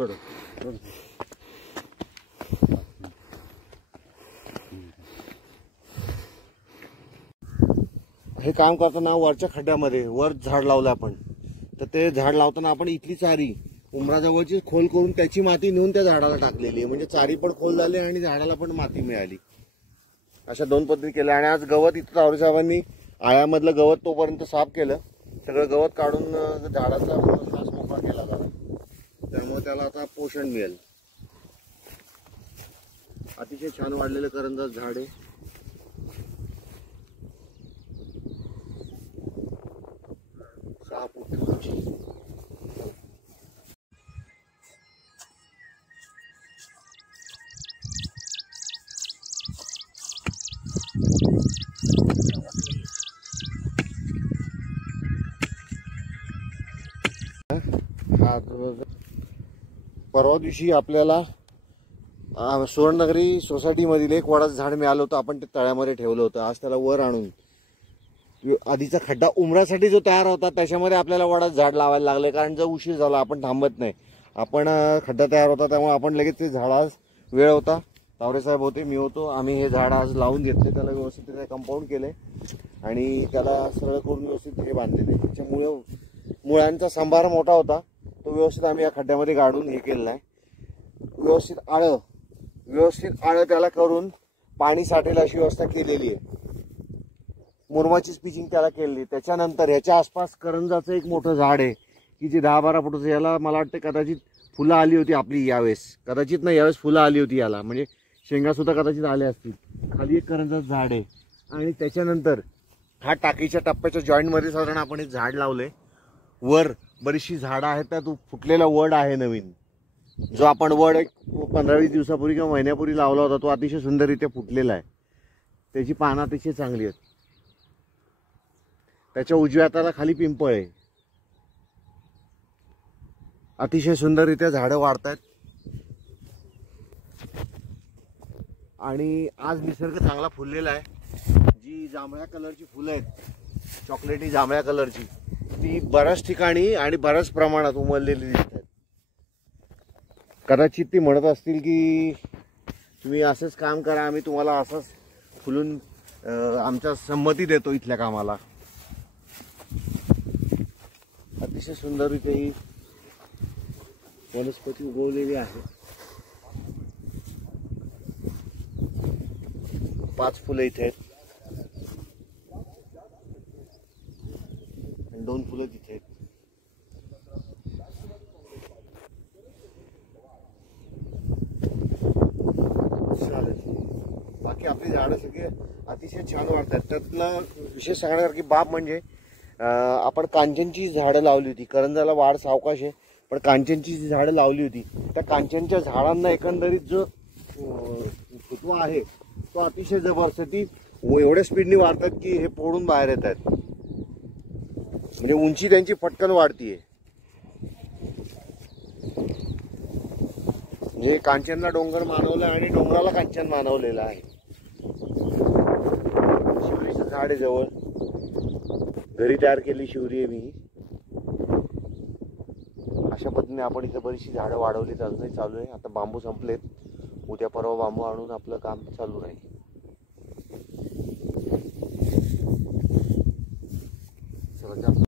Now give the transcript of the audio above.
सोड हे काम करताना वरच्या खड्ड्यामध्ये वर झाड लावलं आपण, तर ते झाड लावताना आपण इथली चारी उमराजवळची खोल करून त्याची माती नेऊन त्या झाडाला टाकलेली आहे, म्हणजे चारी पण खोल झाली आणि झाडाला पण माती मिळाली. अशा दोन पद्धती केल्या. आणि आज गवत इथं तावरे साहेबांनी आळ्यामधलं गवत तोपर्यंत साफ केलं, सगळं गवत काढून झाडाचा घास मोकळा केला जरा, त्यामुळे त्याला आता पोषण मिळेल. अतिशय छान वाढलेलं करंजाचं झाड आहे. परवा दिवशी आपल्याला सुवर्णनगरी सोसायटी मधील एक वडाचं झाड मिळालं होतं, आपण ते तळ्यामध्ये ठेवलं होतं. आज त्याला वर आणून आधीचा खड्डा उमरासाठी जो तयार होता त्याच्यामध्ये आपल्याला वडाचं झाड लावायला लागले, कारण जर उशीर झाला आपण थांबत नाही. आपण खड्डा तयार होता त्यामुळे आपण लगेच ते झाड, आज वेळ होता, तावरे साहेब होते, मी होतो, आम्ही हे झाड आज लावून घेतले, त्याला व्यवस्थित कंपाऊंड केले आणि त्याला सरळ करून व्यवस्थित हे बांधलेले. त्याच्यामुळे मुळांचा संभार मोठा होता, तो व्यवस्थित आम्ही या खड्ड्यामध्ये गाडून हे केलेला आहे. व्यवस्थित आळं त्याला करून पाणी साठेल अशी व्यवस्था केलेली आहे. मुरमाची पिचिंग त्याला केलेली. त्याच्यानंतर ह्याच्या आसपास करंजाचं एक मोठं झाड आहे की जे 10-12 फुटाचं, याला मला वाटतं कदाचित फुलं आली होती आपली यावेळेस, कदाचित नाही यावेळेस फुलं आली होती याला, म्हणजे शेंगा सुद्धा कदाचित आल्या असतील. खाली एक करंजाचं झाड आहे. आणि त्याच्यानंतर हा टाकीच्या टप्प्याच्या जॉईंटमध्ये साधारण आपण एक झाड लावलंय. वर बरीचशी झाडं आहेत, त्यात फुटलेला वड आहे नवीन, जो आपण वड एक 15-20 दिवसापूर्वी किंवा महिन्यापूर्वी लावला होता, तो अतिशय सुंदररित्या फुटलेला आहे. त्याची पानं अतिशय चांगली आहेत. त्याच्या उजव्या हाताला खाली पिंपळ आहे. अतिशय सुंदररित्या झाडं वाढतात. आणि आज निसर्ग चांगला फुललेला आहे. जी जांभळ्या कलरची फुलं आहेत, चॉकलेटी जांभळ्या कलरची, ती बऱ्याच ठिकाणी आणि बऱ्याच प्रमाणात उमललेली दिसत आहेत. कदाचित ती म्हणत असतील की तुम्ही असंच काम करा, आम्ही तुम्हाला असंच फुलून आमच्या संमती देतो इथल्या कामाला. अतिशय सुंदररीत्या ही वनस्पती उगवलेली आहे. 5 फुलं इथे आहेत, 2 फुलं तिथे आहेत. बाकी आपली झाडं सगळे अतिशय छान वाढतात. त्यातलं विशेष सांगण्यासारखी बाब म्हणजे आपण कांचनची झाडं लावली होती. करंजाला वाढ सावकाश आहे, पण कांचनची जी झाडं लावली होती त्या कांचनच्या झाडांना एकंदरीत जो फुटवा आहे तो अतिशय जबरदस्त. ती एवढ्या स्पीडने वाढतात की हे फोडून बाहेर येतात, म्हणजे उंची त्यांची पटकन वाढतीये. म्हणजे कांचनला डोंगर मानवलं आणि डोंगराला कांचन मानवलेलं आहे. शिवरीचं झाड आहे जवळ, घरी तयार केली शिवरी आहे मी. अशा पद्धतीने आपण इथे बरीचशी झाडं वाढवली चालू आहे. आता बांबू संपलेत, उद्या परवा बांबू आणून आपलं काम चालू राहील. चला